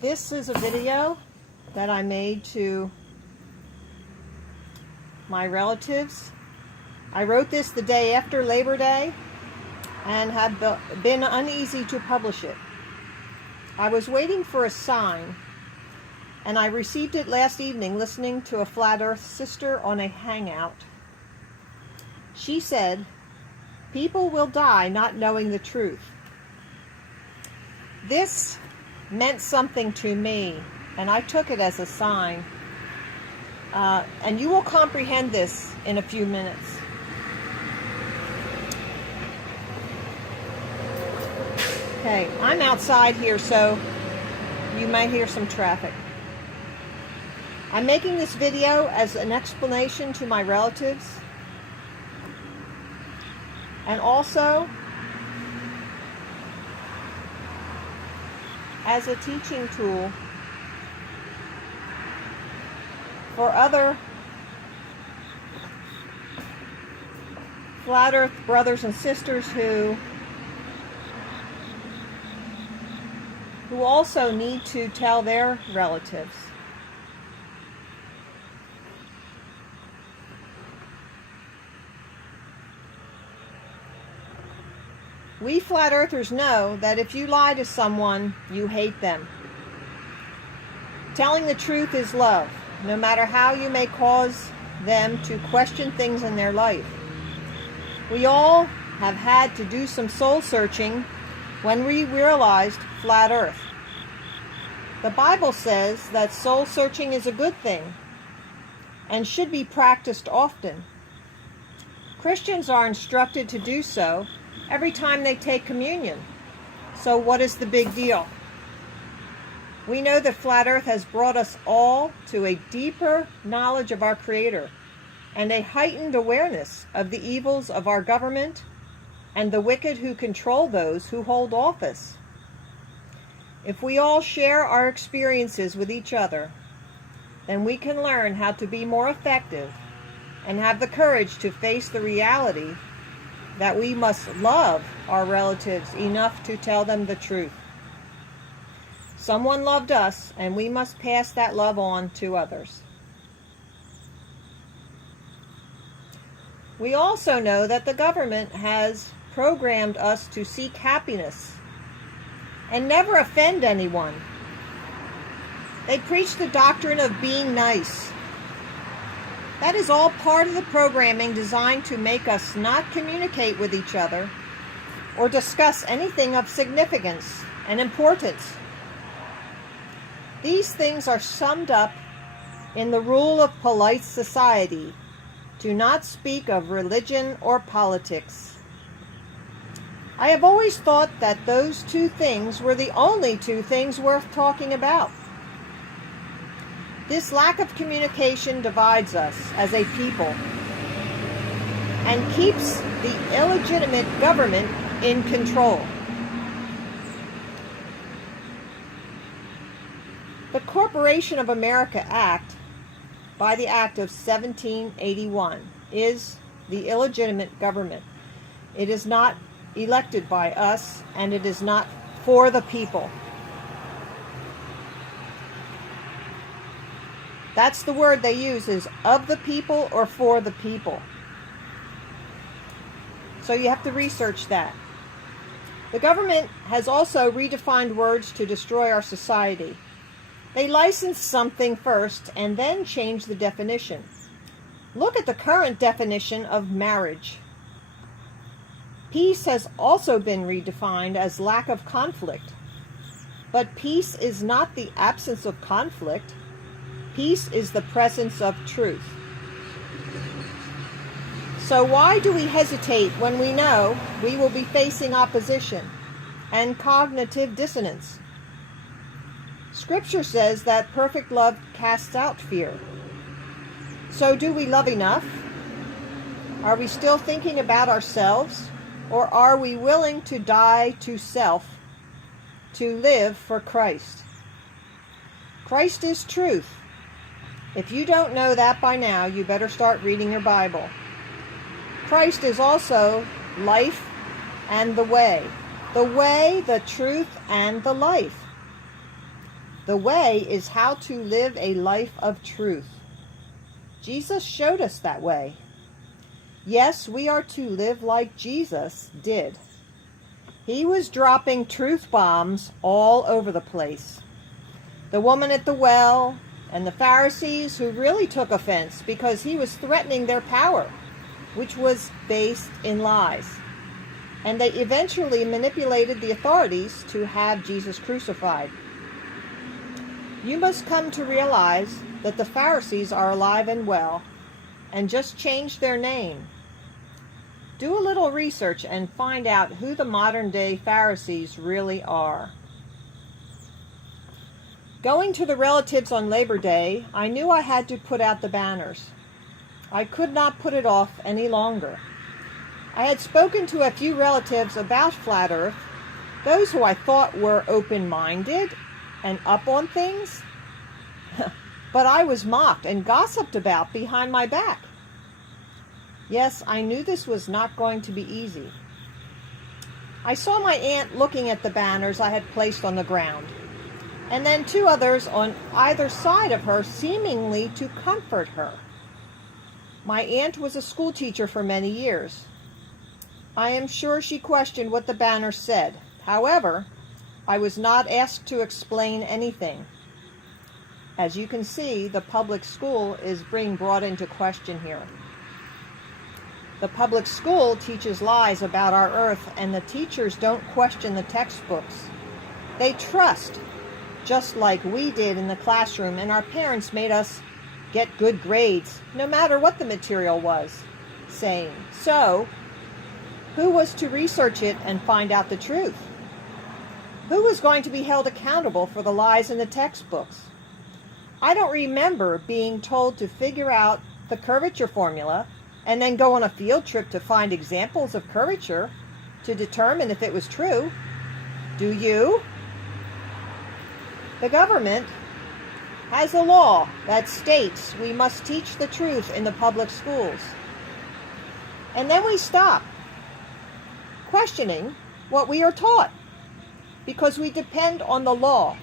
This is a video that I made to my relatives. I wrote this the day after Labor Day and have been uneasy to publish it. I was waiting for a sign, and I received it last evening listening to a Flat Earth sister on a hangout. She said, "People will die not knowing the truth." This meant something to me, and I took it as a sign. And you will comprehend this in a few minutes. Okay, I'm outside here, so you may hear some traffic. I'm making this video as an explanation to my relatives, and also as a teaching tool for other Flat Earth brothers and sisters who also need to tell their relatives. We Flat Earthers know that if you lie to someone, you hate them. Telling the truth is love, no matter how you may cause them to question things in their life. We all have had to do some soul searching when we realized Flat Earth. The Bible says that soul searching is a good thing and should be practiced often. Christians are instructed to do so every time they take communion. So what is the big deal? We know that Flat Earth has brought us all to a deeper knowledge of our Creator and a heightened awareness of the evils of our government and the wicked who control those who hold office. If we all share our experiences with each other, then we can learn how to be more effective and have the courage to face the reality that we must love our relatives enough to tell them the truth. Someone loved us, and we must pass that love on to others. We also know that the government has programmed us to seek happiness and never offend anyone. They preach the doctrine of being nice. That is all part of the programming designed to make us not communicate with each other or discuss anything of significance and importance. These things are summed up in the rule of polite society: do not speak of religion or politics. I have always thought that those two things were the only two things worth talking about. This lack of communication divides us as a people and keeps the illegitimate government in control. The Corporation of America Act, by the Act of 1781, is the illegitimate government. It is not elected by us, and it is not for the people. That's the word they use, is of the people or for the people. So you have to research that. The government has also redefined words to destroy our society. They license something first and then change the definition. Look at the current definition of marriage. Peace has also been redefined as lack of conflict. But peace is not the absence of conflict. Peace is the presence of truth. So why do we hesitate when we know we will be facing opposition and cognitive dissonance? Scripture says that perfect love casts out fear. So do we love enough? Are we still thinking about ourselves, or are we willing to die to self to live for Christ? Christ is truth. If you don't know that by now, you better start reading your Bible. Christ is also life and the way, the truth, and the life. The way is how to live a life of truth. Jesus showed us that way. Yes, we are to live like Jesus did. He was dropping truth bombs all over the place. The woman at the well and the Pharisees who really took offense because he was threatening their power, which was based in lies. And they eventually manipulated the authorities to have Jesus crucified. You must come to realize that the Pharisees are alive and well and just changed their name. Do a little research and find out who the modern day Pharisees really are. Going to the relatives on Labor Day, I knew I had to put out the banners. I could not put it off any longer. I had spoken to a few relatives about Flat Earth, those who I thought were open-minded and up on things, but I was mocked and gossiped about behind my back. Yes, I knew this was not going to be easy. I saw my aunt looking at the banners I had placed on the ground, and then two others on either side of her seemingly to comfort her. My aunt was a school teacher for many years. I am sure she questioned what the banner said. However, I was not asked to explain anything. As you can see, the public school is being brought into question here. The public school teaches lies about our earth, and the teachers don't question the textbooks. They trust, just like we did in the classroom, and our parents made us get good grades, no matter what the material was saying. So, who was to research it and find out the truth? Who was going to be held accountable for the lies in the textbooks? I don't remember being told to figure out the curvature formula and then go on a field trip to find examples of curvature to determine if it was true. Do you? The government has a law that states we must teach the truth in the public schools. And then we stop questioning what we are taught because we depend on the law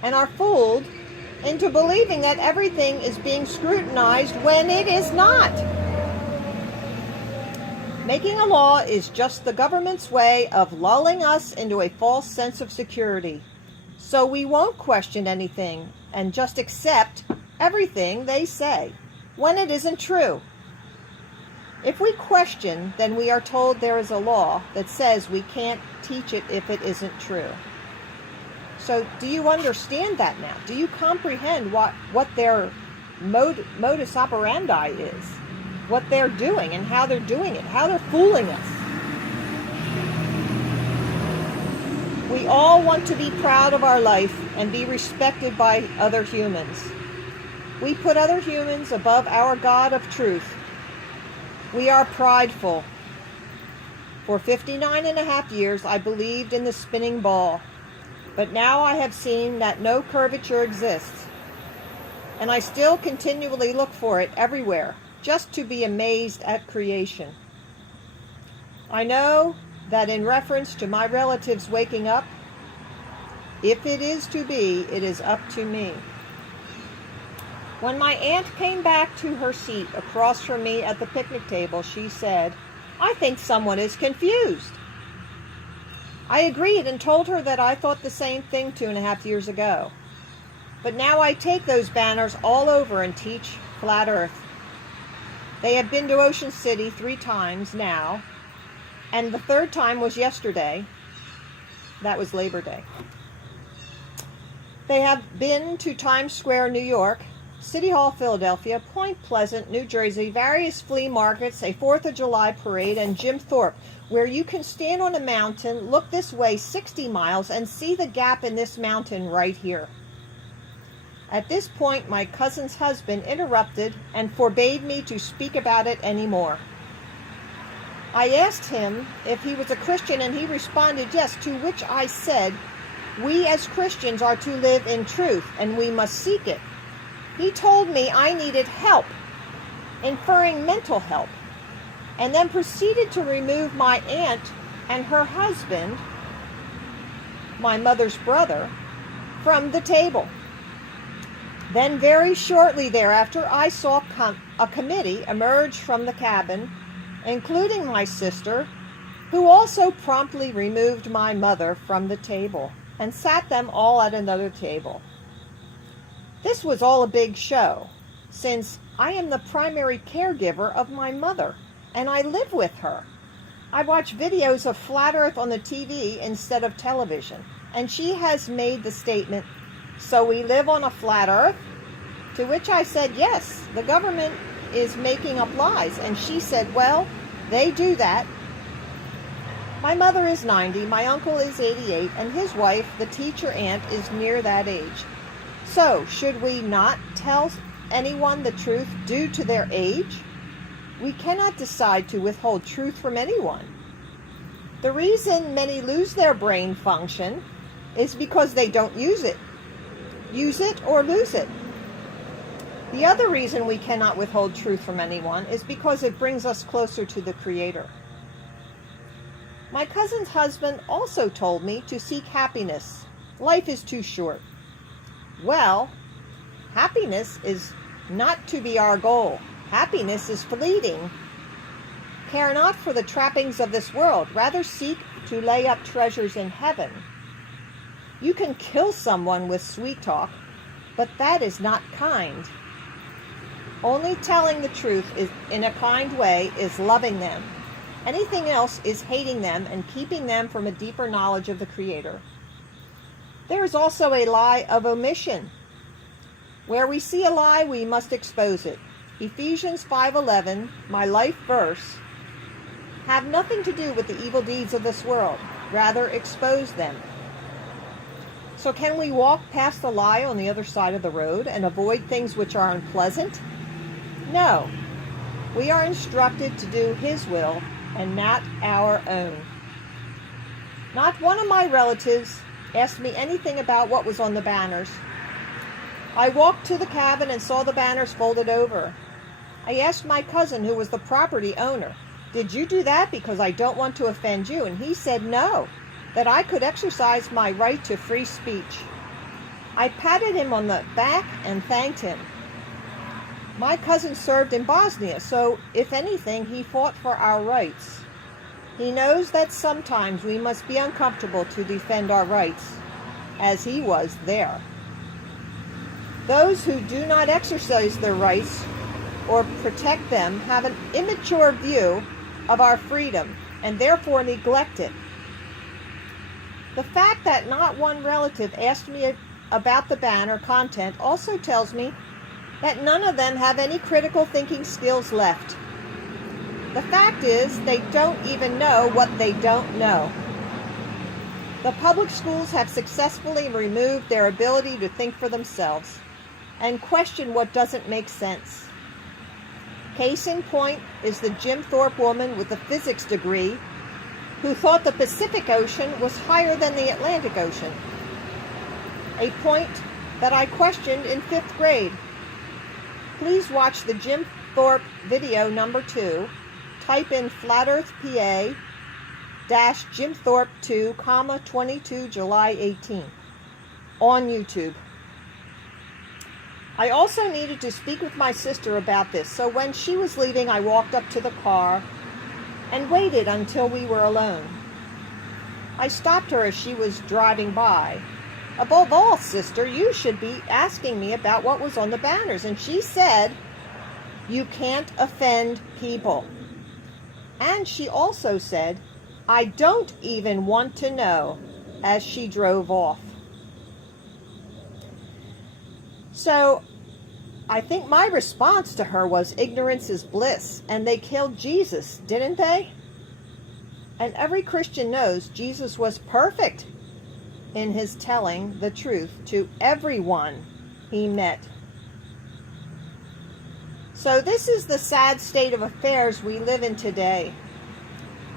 and are fooled into believing that everything is being scrutinized when it is not. Making a law is just the government's way of lulling us into a false sense of security, so we won't question anything and just accept everything they say when it isn't true. If we question, then we are told there is a law that says we can't teach it if it isn't true. So do you understand that now? Do you comprehend what their modus operandi is? What they're doing and how they're doing it, how they're fooling us? We all want to be proud of our life and be respected by other humans. We put other humans above our God of truth. We are prideful. For 59.5 years, I believed in the spinning ball, but now I have seen that no curvature exists, and I still continually look for it everywhere, just to be amazed at creation. I know that in reference to my relatives waking up, if it is to be, it is up to me. When my aunt came back to her seat across from me at the picnic table, she said, "I think someone is confused." I agreed and told her that I thought the same thing 2.5 years ago. But now I take those banners all over and teach Flat Earth. They have been to Ocean City 3 times now, and the 3rd time was yesterday. That was Labor Day. They have been to Times Square, New York, City Hall, Philadelphia, Point Pleasant, New Jersey, various flea markets, a 4th of July parade, and Jim Thorpe, where you can stand on a mountain, look this way 60 miles, and see the gap in this mountain right here. At this point, my cousin's husband interrupted and forbade me to speak about it anymore. I asked him if he was a Christian, and he responded yes, to which I said, we as Christians are to live in truth, and we must seek it. He told me I needed help, inferring mental help, and then proceeded to remove my aunt and her husband, my mother's brother, from the table. Then very shortly thereafter, I saw a committee emerge from the cabin, including my sister, who also promptly removed my mother from the table and sat them all at another table. This was all a big show, since I am the primary caregiver of my mother, and I live with her. I watch videos of Flat Earth on the TV instead of television, and she has made the statement, "So we live on a flat Earth?" To which I said, yes, the government is making up lies. And she said, well, they do that. My mother is 90, my uncle is 88, and his wife, the teacher aunt, is near that age. So, should we not tell anyone the truth due to their age? We cannot decide to withhold truth from anyone. The reason many lose their brain function is because they don't use it. Use it or lose it. The other reason we cannot withhold truth from anyone is because it brings us closer to the Creator. My cousin's husband also told me to seek happiness. Life is too short. Well, happiness is not to be our goal. Happiness is fleeting. Care not for the trappings of this world. Rather seek to lay up treasures in heaven. You can kill someone with sweet talk, but that is not kind. Only telling the truth in a kind way is loving them. Anything else is hating them and keeping them from a deeper knowledge of the Creator. There is also a lie of omission. Where we see a lie, we must expose it. Ephesians 5:11, my life verse, have nothing to do with the evil deeds of this world. Rather, expose them. So can we walk past the lie on the other side of the road and avoid things which are unpleasant? No. We are instructed to do His will and not our own. Not one of my relatives asked me anything about what was on the banners. I walked to the cabin and saw the banners folded over. I asked my cousin, who was the property owner, "Did you do that because I don't want to offend you?" And he said no, that I could exercise my right to free speech. I patted him on the back and thanked him. My cousin served in Bosnia, so if anything, he fought for our rights. He knows that sometimes we must be uncomfortable to defend our rights, as he was there. Those who do not exercise their rights or protect them have an immature view of our freedom and therefore neglect it. The fact that not one relative asked me about the banner content also tells me that none of them have any critical thinking skills left. The fact is, they don't even know what they don't know. The public schools have successfully removed their ability to think for themselves and question what doesn't make sense. Case in point is the Jim Thorpe woman with a physics degree who thought the Pacific Ocean was higher than the Atlantic Ocean, a point that I questioned in 5th grade. Please watch the Jim Thorpe video number 2. Type in Flat Earth PA Jim Thorpe 2, 22 July 18 on YouTube. I also needed to speak with my sister about this, so when she was leaving, I walked up to the car and waited until we were alone. I stopped her as she was driving by. "Above all, sister, you should be asking me about what was on the banners." And she said, "You can't offend people." And she also said, "I don't even want to know," as she drove off. So I think my response to her was, ignorance is bliss, and they killed Jesus, didn't they? And every Christian knows Jesus was perfect in his telling the truth to everyone he met. So this is the sad state of affairs we live in today,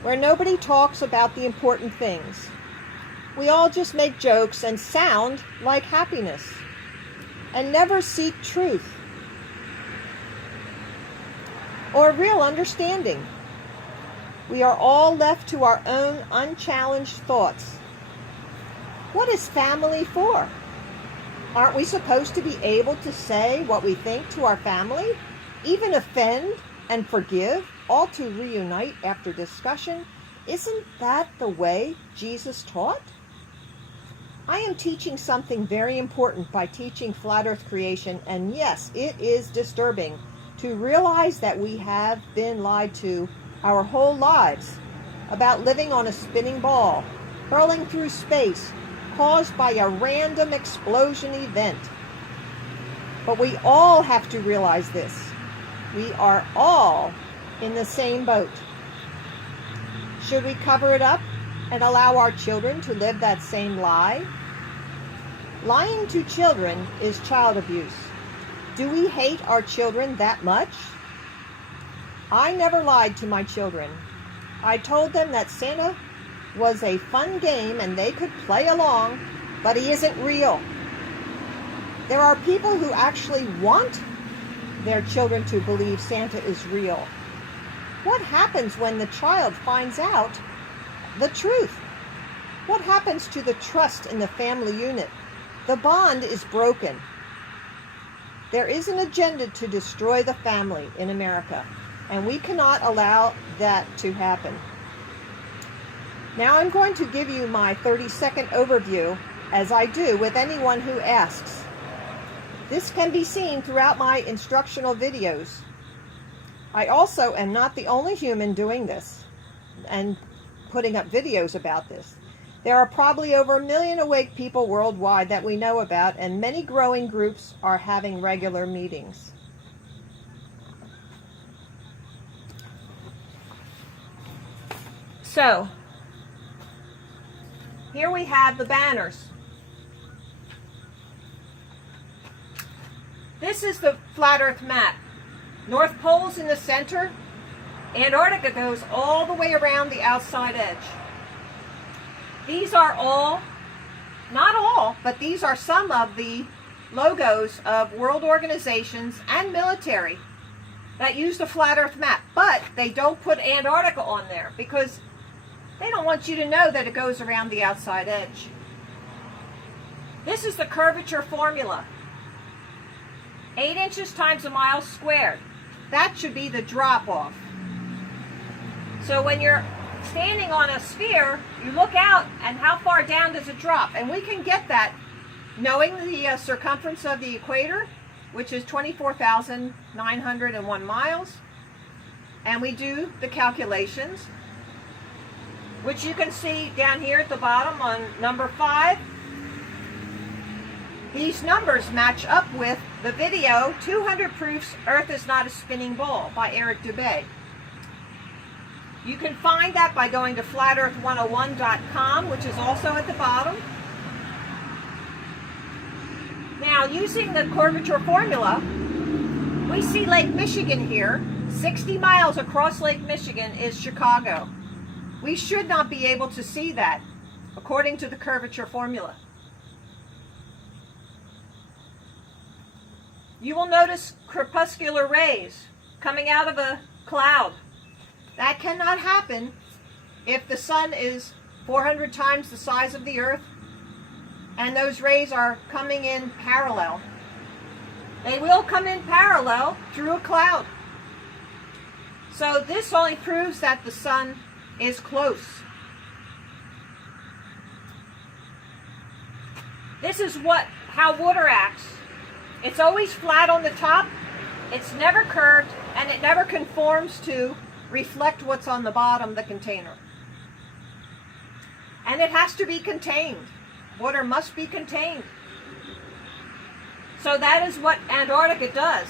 where nobody talks about the important things. We all just make jokes and sound like happiness, and never seek truth or real understanding. We are all left to our own unchallenged thoughts. What is family for? Aren't we supposed to be able to say what we think to our family, even offend and forgive, all to reunite after discussion? Isn't that the way Jesus taught? I am teaching something very important by teaching flat earth creation, and yes, it is disturbing to realize that we have been lied to our whole lives about living on a spinning ball, hurling through space, caused by a random explosion event. But we all have to realize this. We are all in the same boat. Should we cover it up and allow our children to live that same lie? Lying to children is child abuse. Do we hate our children that much? I never lied to my children. I told them that Santa was a fun game and they could play along, but he isn't real. There are people who actually want their children to believe Santa is real. What happens when the child finds out the truth? What happens to the trust in the family unit? The bond is broken. There is an agenda to destroy the family in America, and we cannot allow that to happen. Now I'm going to give you my 30-second overview, as I do with anyone who asks. This can be seen throughout my instructional videos. I also am not the only human doing this and putting up videos about this. There are probably over 1 million awake people worldwide that we know about, and many growing groups are having regular meetings. So, here we have the banners. This is the flat earth map. North Pole's in the center. Antarctica goes all the way around the outside edge. These are all, not all, but these are some of the logos of world organizations and military that use the flat earth map, but they don't put Antarctica on there because they don't want you to know that it goes around the outside edge. This is the curvature formula. 8 inches times a mile squared. That should be the drop off. So when you're standing on a sphere, you look out and how far down does it drop? And we can get that knowing the circumference of the equator, which is 24,901 miles. And we do the calculations, which you can see down here at the bottom on number 5. These numbers match up with the video 200 Proofs Earth is Not a Spinning Ball by Eric Dubay. You can find that by going to flatearth101.com, which is also at the bottom. Now, using the curvature formula, we see Lake Michigan here. 60 miles across Lake Michigan is Chicago. We should not be able to see that, according to the curvature formula. You will notice crepuscular rays coming out of a cloud. That cannot happen if the sun is 400 times the size of the earth and those rays are coming in parallel. They will come in parallel through a cloud. So this only proves that the sun is close. This is how water acts. It's always flat on the top, it's never curved, and it never conforms to reflect what's on the bottom of the container. And it has to be contained. Water must be contained. So that is what Antarctica does.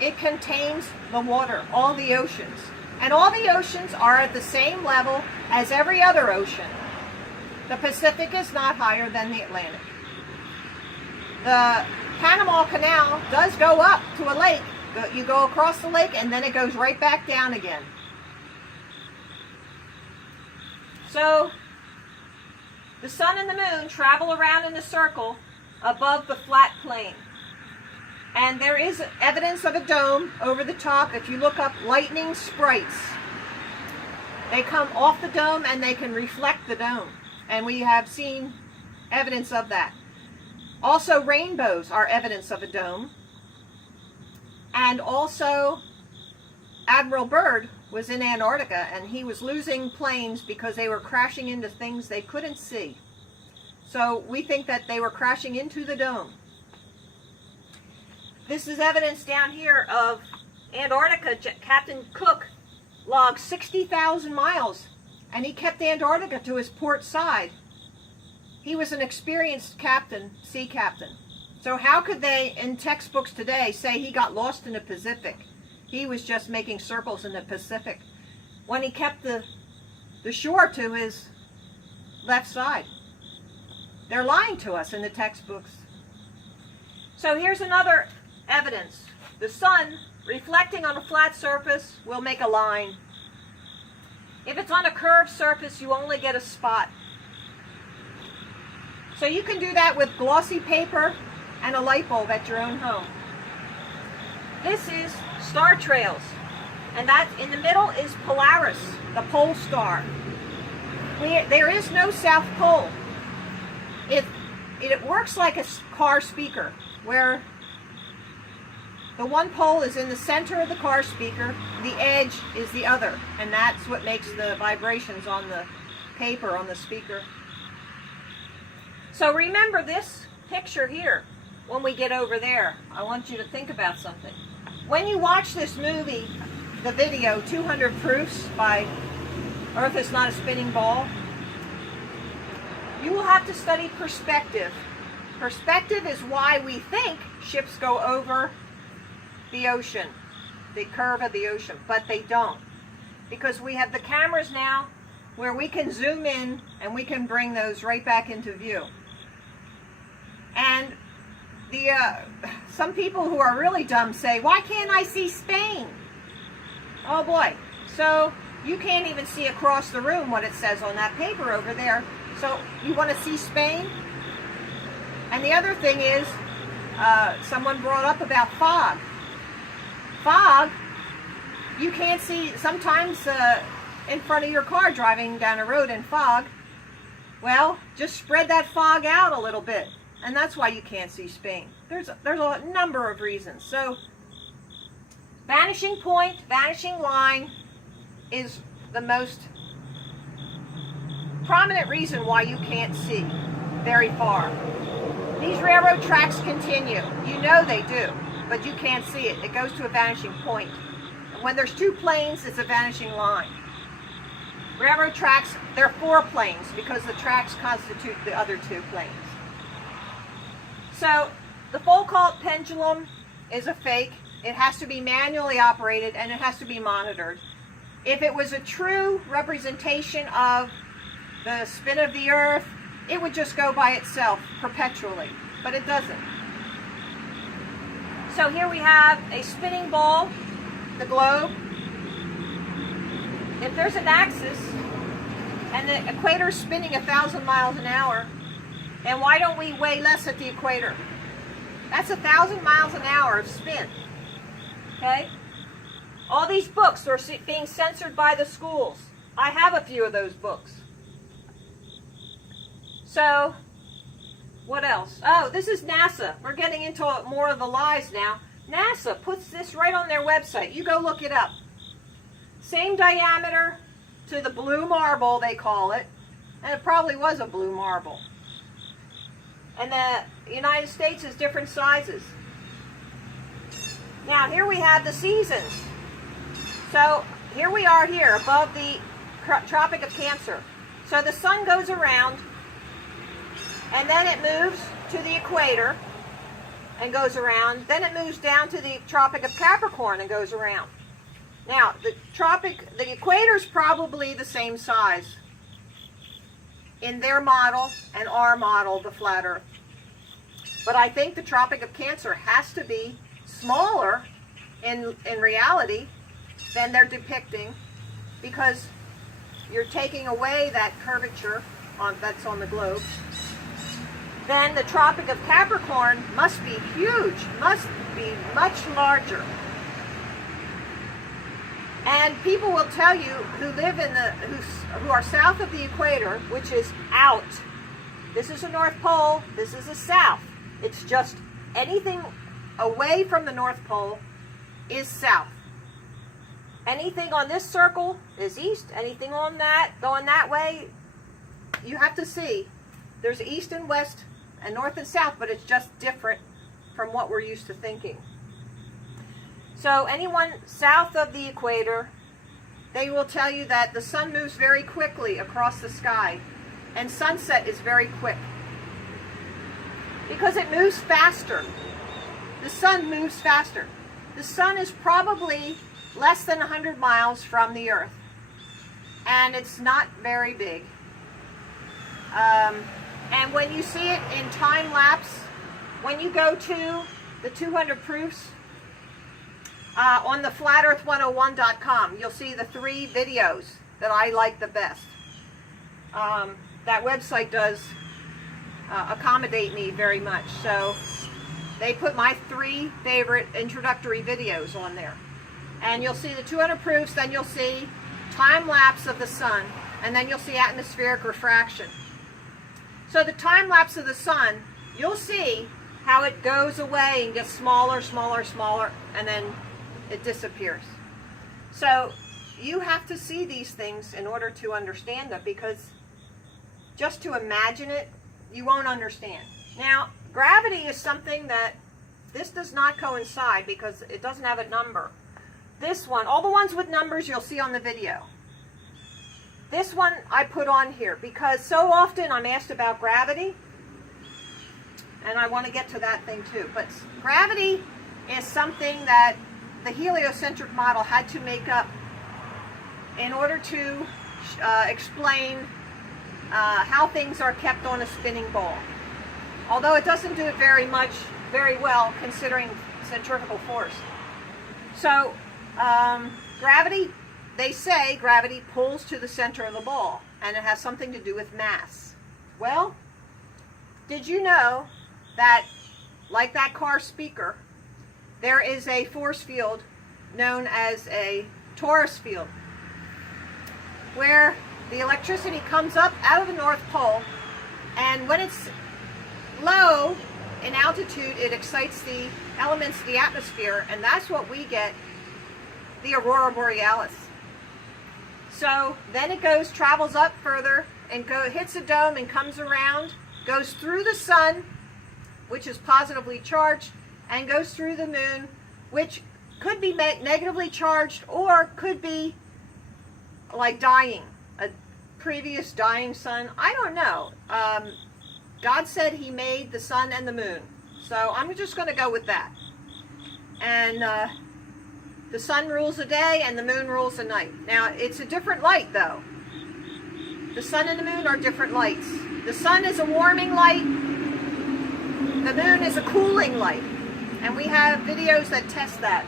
It contains the water, all the oceans. And all the oceans are at the same level as every other ocean. The Pacific is not higher than the Atlantic. The Panama Canal does go up to a lake. You go across the lake and then it goes right back down again. So, the sun and the moon travel around in a circle above the flat plane. And there is evidence of a dome over the top. If you look up lightning sprites, they come off the dome and they can reflect the dome. And we have seen evidence of that. Also, rainbows are evidence of a dome. And also, Admiral Byrd was in Antarctica, and he was losing planes because they were crashing into things they couldn't see. So we think that they were crashing into the dome. This is evidence down here of Antarctica. Captain Cook logged 60,000 miles, and he kept Antarctica to his port side. He was an experienced captain, sea captain. So how could they, in textbooks today, say he got lost in the Pacific? He was just making circles in the Pacific when he kept the shore to his left side. They're lying to us in the textbooks. So here's another evidence. The sun reflecting on a flat surface will make a line. If it's on a curved surface, you only get a spot. So you can do that with glossy paper and a light bulb at your own home. This is star trails, and that in the middle is Polaris, the pole star. There is no South Pole. It works like a car speaker, where the one pole is in the center of the car speaker, the edge is the other, and that's what makes the vibrations on the paper on the speaker. So remember this picture here. When we get over there, I want you to think about something. When you watch this movie, the video, 200 Proofs by Earth is Not a Spinning Ball, you will have to study perspective. Perspective is why we think ships go over the ocean, the curve of the ocean, but they don't. Because we have the cameras now where we can zoom in and we can bring those right back into view. And some people who are really dumb say, why can't I see Spain? Oh boy. So you can't even see across the room what it says on that paper over there. So you want to see Spain? And the other thing is, someone brought up about fog. Fog, you can't see sometimes in front of your car driving down a road in fog. Well, just spread that fog out a little bit. And that's why you can't see Spain. There's a number of reasons. So, vanishing point, vanishing line is the most prominent reason why you can't see very far. These railroad tracks continue. You know they do, but you can't see it. It goes to a vanishing point. And when there's two planes, it's a vanishing line. Railroad tracks, they're four planes because the tracks constitute the other two planes. So, the Foucault pendulum is a fake. It has to be manually operated and it has to be monitored. If it was a true representation of the spin of the Earth, it would just go by itself perpetually, but it doesn't. So here we have a spinning ball, the globe. If there's an axis and the equator is spinning 1,000 miles an hour, and why don't we weigh less at the equator? That's 1,000 miles an hour of spin. Okay? All these books are being censored by the schools. I have a few of those books. So, what else? Oh, this is NASA. We're getting into more of the lies now. NASA puts this right on their website. You go look it up. Same diameter to the blue marble, they call it. And it probably was a blue marble. And the United States is different sizes. Now, here we have the seasons. So, here we are here above the Tropic of Cancer. So the sun goes around, and then it moves to the equator and goes around. Then it moves down to the Tropic of Capricorn and goes around. Now, the equator is probably the same size in their model and our model, the flat Earth. But I think the Tropic of Cancer has to be smaller in reality than they're depicting, because you're taking away that curvature that's on the globe. Then the Tropic of Capricorn must be huge, must be much larger. And people will tell you who live who are south of the equator, which is out. This is the North Pole, this is the south. It's just anything away from the North Pole is south. Anything on this circle is east. Anything on that, going that way, you have to see. There's east and west and north and south, but it's just different from what we're used to thinking. So anyone south of the equator, they will tell you that the sun moves very quickly across the sky, and sunset is very quick because it moves faster. The sun moves faster. The sun is probably less than 100 miles from the Earth, and it's not very big. And when you see it in time lapse, when you go to the 200 proofs on the flatearth101.com, you'll see the 3 videos that I like the best. That website does accommodate me very much, so they put my 3 favorite introductory videos on there. And you'll see the 200 proofs, then you'll see time lapse of the sun, and then you'll see atmospheric refraction. So the time lapse of the sun, you'll see how it goes away and gets smaller, smaller, smaller, and then it disappears. So you have to see these things in order to understand them, because just to imagine it, you won't understand. Now, gravity is something that this does not coincide because it doesn't have a number. This one, all the ones with numbers you'll see on the video. This one I put on here because so often I'm asked about gravity, and I want to get to that thing too. But gravity is something that the heliocentric model had to make up in order to explain how things are kept on a spinning ball. Although it doesn't do it very well considering centrifugal force. So gravity, they say gravity pulls to the center of the ball, and it has something to do with mass. Well, did you know that, like that car speaker, there is a force field known as a torus field, where the electricity comes up out of the North Pole, and when it's low in altitude, it excites the elements of the atmosphere, and that's what we get the aurora borealis. So then it travels up further, and hits a dome and comes around, goes through the sun, which is positively charged, and goes through the moon, which could be negatively charged or could be like dying, a previous dying sun. I don't know. God said he made the sun and the moon, so I'm just going to go with that. And the sun rules the day and the moon rules the night. Now, it's a different light, though. The sun and the moon are different lights. The sun is a warming light. The moon is a cooling light. And we have videos that test that.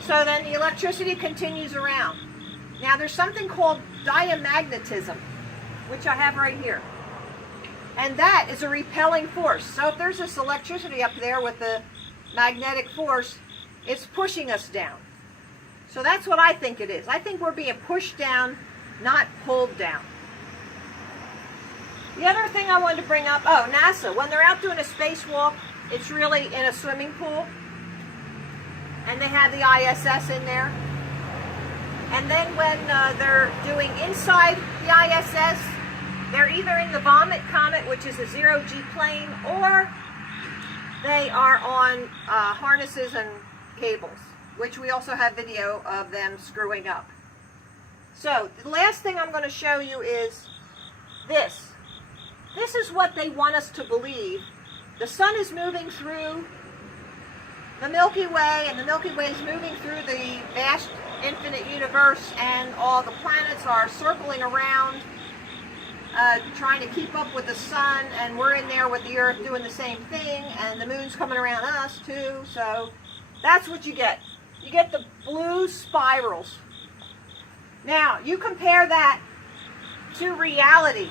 So then the electricity continues around. Now, there's something called diamagnetism, which I have right here. And that is a repelling force. So if there's this electricity up there with the magnetic force, it's pushing us down. So that's what I think it is. I think we're being pushed down, not pulled down. The other thing I wanted to bring up, NASA, when they're out doing a spacewalk, it's really in a swimming pool. And they have the ISS in there. And then when they're doing inside the ISS, they're either in the Vomit Comet, which is a zero-G plane, or they are on harnesses and cables, which we also have video of them screwing up. So the last thing I'm going to show you is this. This is what they want us to believe. The sun is moving through the Milky Way, and the Milky Way is moving through the vast infinite universe, and all the planets are circling around, trying to keep up with the sun, and we're in there with the Earth doing the same thing, and the moon's coming around us too. So that's what you get. You get the blue spirals. Now, you compare that to reality.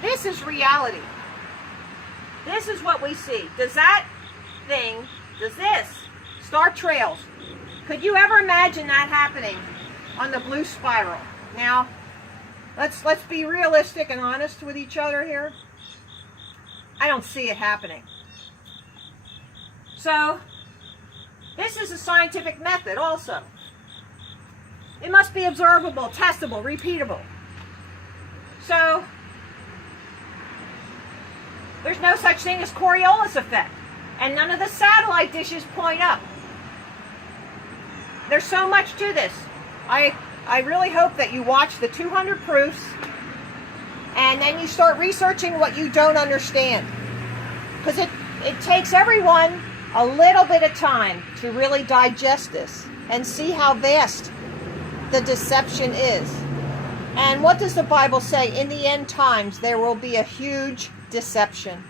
This is reality. This is what we see. Does this start trails? Could you ever imagine that happening on the blue spiral? Now, let's be realistic and honest with each other here. I don't see it happening. So, this is a scientific method also. It must be observable, testable, repeatable. So, there's no such thing as Coriolis effect. And none of the satellite dishes point up. There's so much to this. I really hope that you watch the 200 proofs and then you start researching what you don't understand. Because it takes everyone a little bit of time to really digest this and see how vast the deception is. And what does the Bible say? In the end times, there will be a huge deception.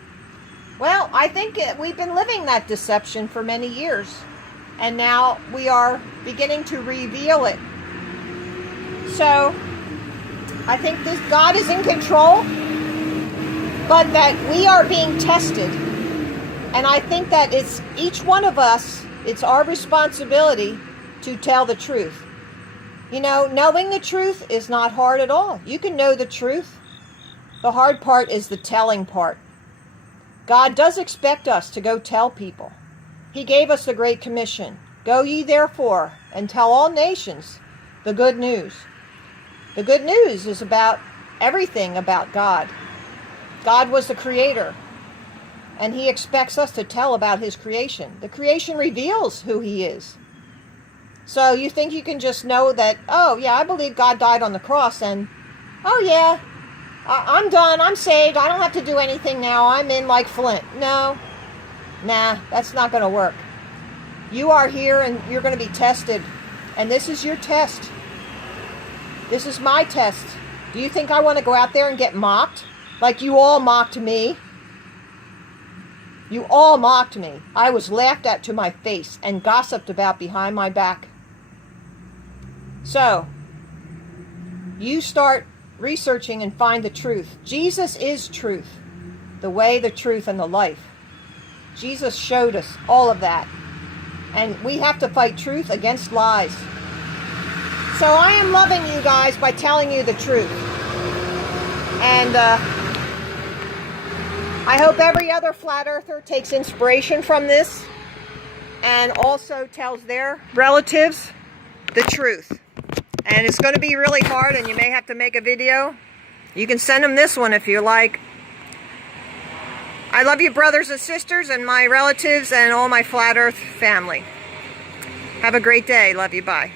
Well, I think we've been living that deception for many years. And now we are beginning to reveal it. So, I think this God is in control, but that we are being tested. And I think that it's each one of us, it's our responsibility to tell the truth. You know, knowing the truth is not hard at all. You can know the truth. The hard part is the telling part. God does expect us to go tell people. He gave us the Great Commission. Go ye therefore and tell all nations the good news. The good news is about everything about God. God was the creator, and he expects us to tell about his creation. The creation reveals who he is. So you think you can just know that, oh yeah, I believe God died on the cross, and oh yeah, I'm done, I'm saved, I don't have to do anything now, I'm in like Flint. No, nah, that's not going to work. You are here and you're going to be tested, and this is your test. This is my test. Do you think I want to go out there and get mocked? Like you all mocked me? You all mocked me. I was laughed at to my face and gossiped about behind my back. So, you start researching and find the truth. Jesus is truth. The way, the truth, and the life. Jesus showed us all of that. And we have to fight truth against lies. So I am loving you guys by telling you the truth. And I hope every other flat earther takes inspiration from this and also tells their relatives the truth. And it's going to be really hard, and you may have to make a video. You can send them this one if you like. I love you, brothers and sisters, and my relatives, and all my flat earth family. Have a great day. Love you. Bye.